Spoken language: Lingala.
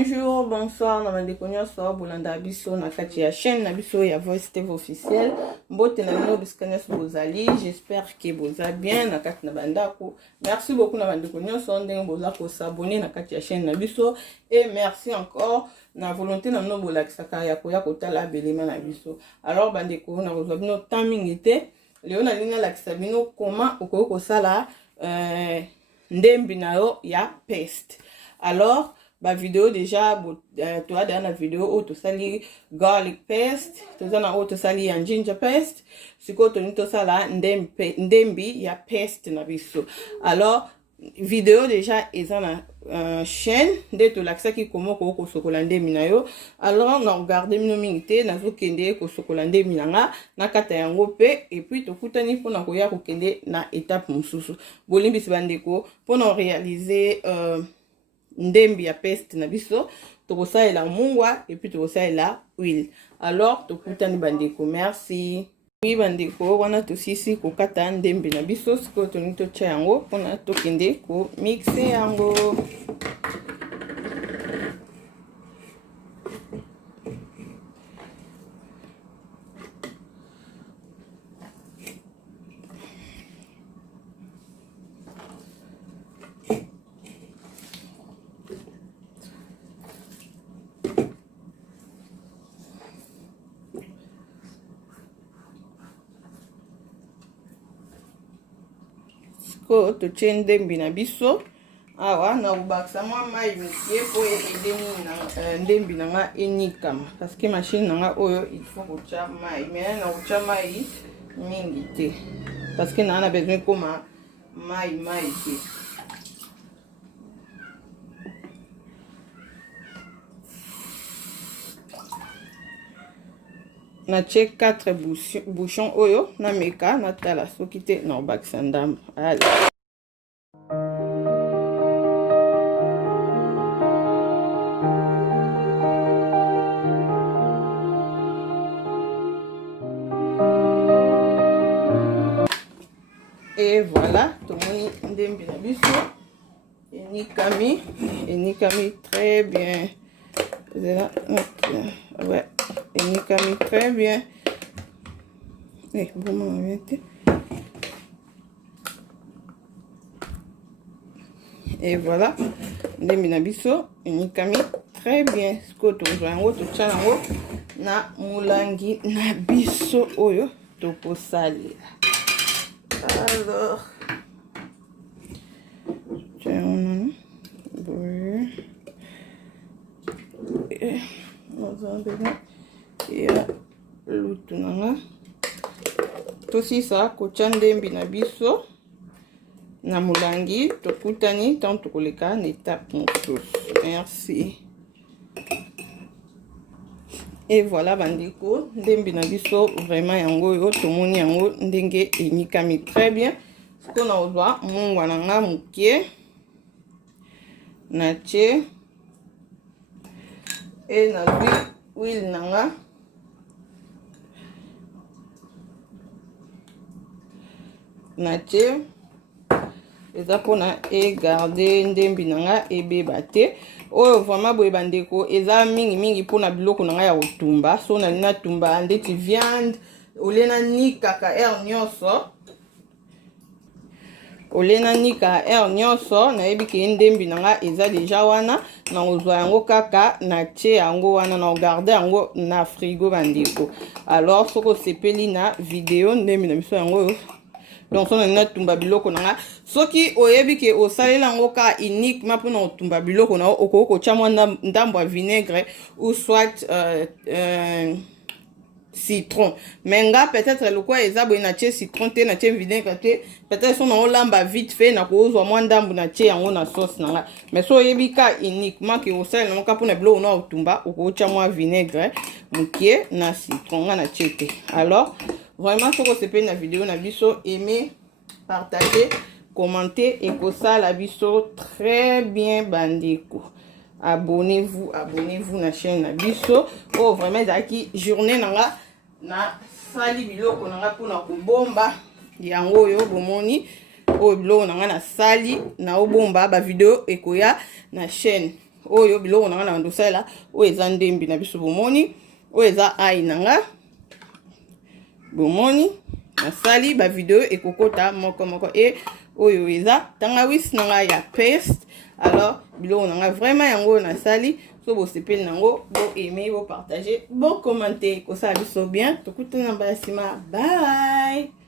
Bonjour, bonsoir, na bande konyo so bolanda biso na kati ya chaîne na biso ya Voice TV officiel. Mbote na bino biskanyos bozali, j'espère que boza bien na kati na bandako. Merci beaucoup na bande konyo so ndenge boza ko s'abonner na kati ya chaîne na biso et merci encore na volonté na bino bolakisaka ya koya kotala belema na biso. Alors bande ko na kozwa bino timing ete leo na linga lakisa bino comment okoki kosala ndembi na yo ya paste. Alors ba vidéo déjà tu as dans la vidéo auto sali garlic paste, tu as na auto sali ginger paste, siko to nito sala ndembi ya paste na biso. Alors vidéo déjà eza na chaîne de to lakisa ki comment ko sokola ndembi na yo. Alors na regarder mino mingite na zo kende ko sokola ndembi nanga na kata yango pe et puis to kutani pona ko ya ko kende na étape mususu. Bolimbi sibandeko pona réaliser ndembi ya paste na biso tokosalela mungwa et puis tokosalela huile. Alors tokutani bandeko, merci. Oui bandeko, wana tosisi kokata ndembi na biso siko toni totia yango pona tokende ko mixe yango. Ko to chende mbina biso awa na ubaksa mwa mai mikie po edemi na ndembi nanga enikama parce que machine nanga oyo il faut kocha mai mais na kocha mai mingi te parce que na besoin koma mai te. Na check 4 bouchons oyo na meka na tala soki te na baksa ndambo. Allez. Et voilà, tout le monde ndembi na biso enikami très bien. Ouais, enikami très bien. Bon et voilà, ndembi na biso enikami très bien. Skoto yango to chanango na mulangi na biso oyo tokosalela. Alors, ya lutu nanga tosisa kotia ndembi na biso na mulangi tokutani tant tokoleka na étape mosusu. Merci. Et voilà bandeko, ndembi na biso vraiment yango yo tomoni yango ndenge enikami très bien. Siko na ozwa mungwa nanga mukie na che et na huile nanga na che eza pona garder ndembi nanga ebeba te. Oyo vraiment boye bandeko eza mingi pona biloko nanga ya kotumba. So na tumba ndeti viande olena nikaka nyonso na yebi ke ndembi nanga eza deja wana na ozwa yango kaka na tie yango wana na garder yango na frigo bandeko. Alors soko sepeli na video ndembi na biso yango donc so na tumba biloko nanga soki oyebi ke osalela yango ka uniquement pour na tumba biloko na okoko kocha mwa ndambo ya vinaigre ou soit citron. Mais nga peut-être le quoi eza boye na tie citron te na tie vinaigre te, peut-être so na olamba vite fait na kozwa mwa ndambo na tie yango na sauce nanga. Mais so oyebi ka uniquement ke osalela yango ka pour na biloko na otumba okocha mwa vinaigre mukie na citron nga na tie te. Alors vraiment soko sepeli na vidéo na biso, aimez, partagez, commentez et kosala biso très bien bandeko. Abonnez-vous na chaîne na biso. Oh vraiment zaki journée nanga na sali biloko nanga pona kobomba yango yo bomoni o biloko nanga na sali na obomba ba vidéo ekoya na chaîne. oyo biloko nanga na ndosala oyo eza ndembi na biso bomoni oyo eza ai nanga bomoni nasali ba video ekokota moko e oyo eza tangawisi nanga ya paste. Alors biloko nanga vraiment yango nasali so bo sepeli nango bo aimer bo partager bo commenter ko ça biso bien tokutana ba sima bye.